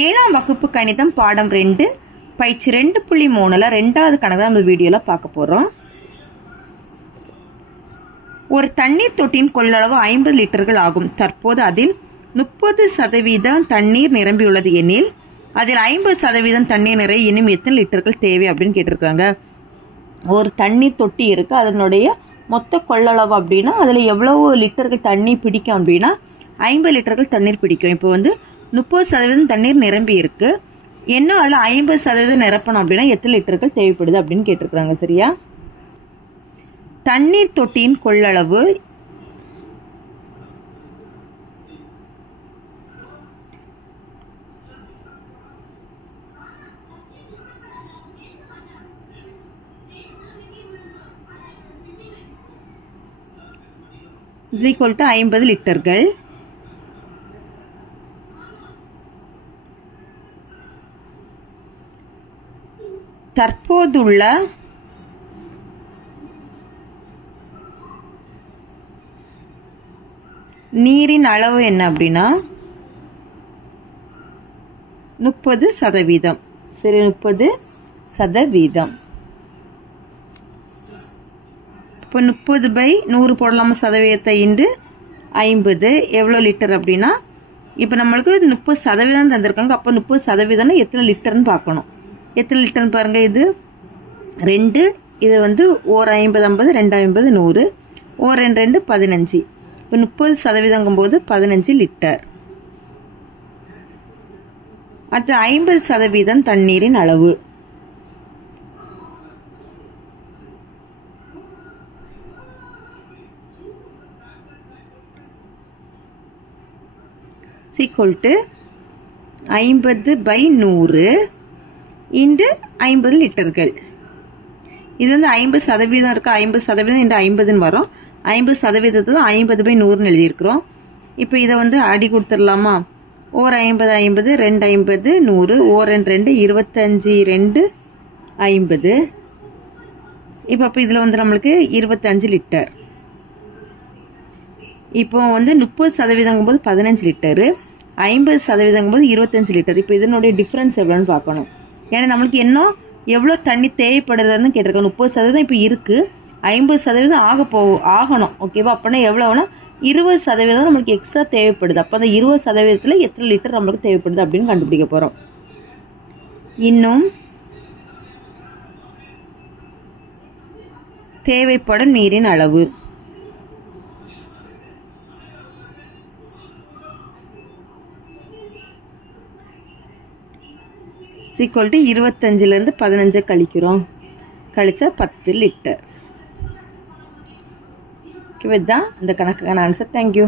ஏழாம் வகுப்பு கணிதம் பாடம் 2 பயிற்சி 2.3ல ரெண்டாவது கணக்கு நம்ம வீடியோல பார்க்க போறோம். ஒரு தண்ணீர் தொட்டியின் கொள்ளளவு 50 லிட்டர்கள் ஆகும். தற்போது அதில் 30% தண்ணீர் நிரம்பியுள்ளது எனில் அதில் 50% தண்ணீர் நிறைய இன்னும் எத்தனை லிட்டர்கள் தேவை அப்படின்னு கேட்டிருக்காங்க. ஒரு தண்ணீர் தொட்டி இருக்கு, அதனுடைய மொத்த கொள்ளளவு அப்படின்னா அதுல எவ்வளவு லிட்டர்கள் தண்ணி பிடிக்கும் அப்படின்னா 50 லிட்டர்கள் தண்ணீர் பிடிக்கும். இப்போ 30% தண்ணீர் நிரம்பி இருக்கு, இன்னும் அதுல 50% நிரப்பணும் அப்படின்னா எத்தனை லிட்டர்கள் தேவைப்படுது அப்படின்னு கேட்டிருக்காங்க. சரியா? தண்ணீர் தொட்டியின் கொள்ளளவு is equal to 50 லிட்டர்கள். தற்போதுள்ள நீரின் அளவு என்ன அப்படின்னா 30%. சரி, 30%. இப்போ 30/100 போடலாமா? சதவீதத்தை இண்டு 50 எவ்வளோ லிட்டர் அப்படின்னா இப்போ நம்மளுக்கு 30% தந்திருக்காங்க. அப்போ 30% எத்தனை லிட்டர்னு பார்க்கணும். எத்தனை லிட்டர்னு பாருங்க. இது 2, இது ஓர் 50 50, 2 50 100, ஓர் 2 2 15. இப்போ 30% போது 15 லிட்டர். அடுத்து 50% தண்ணீரின் அளவு. equal to 50/100 இன்டு 50 லிட்டர்கள். இது 50% இருக்கு, 50% இன்டு 50ன்னு வரும். 50% 50/100 எழுதியிருக்கிறோம். இப்போ இதை அடி கொடுத்துடலாமா? ஓர் 50 50, 2 50 100, ஓர் 2 25 2 50. இப்போ இதில் நம்மளுக்கு 25 லிட்டர். இப்போ 30% போது 15 லிட்டரு, 50% போது 25 லிட்டர். இப்போ இதனுடைய டிஃபரன்ஸ் எவ்வளோன்னு பார்க்கணும். ஏன்னா நம்மளுக்கு இன்னும் எவ்வளோ தண்ணி தேவைப்படுறதுன்னு கேட்டிருக்கோம். 30% இப்போ இருக்கு, 50% ஆகணும். ஓகேவா? அப்படின்னா எவ்வளோனா 20% நம்மளுக்கு எக்ஸ்ட்ரா தேவைப்படுது. அப்போ அந்த 20%ல எத்தனை லிட்டர் நம்மளுக்கு தேவைப்படுது அப்படின்னு கண்டுபிடிக்க போறோம். இன்னும் தேவைப்படும் நீரின் அளவு equal to 25லிருந்து 15 கழிக்கிறோம். கழிச்சா 10 லிட்டர். இதுதான் இந்த கணக்குக்கான ஆன்சர். தேங்க்யூ.